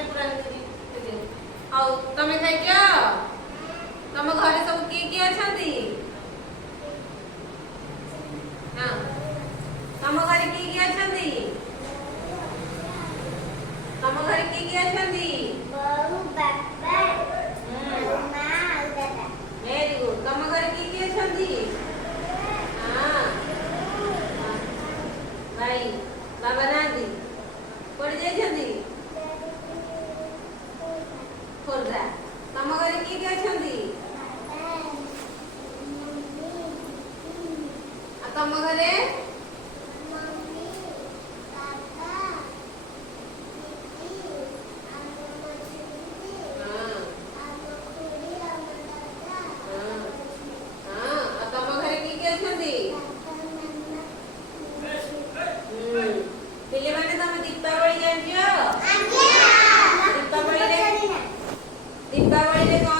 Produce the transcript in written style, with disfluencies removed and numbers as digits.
पानी पूरा दे आओ तमे खाइ क्या तम घरे सब किए अछंती हां तम घरे किए अछंती तम घरे किए अछंती बहू बाबा मां दादा वेरी गुड तम घरे किए अछंती हां भाई बाबा नादी कोड जाय छंती खोलरा तम घरे किए अछंती आ तम घरे मम्मी पापा दीदी अम्मा छुट्टी हां अम्मा खुड़ी अम्मा दादा हां हां आ तम घरे किए अछंती पिले माने तमे दीपावली जानजो आज्ञा दीपावली रे कौन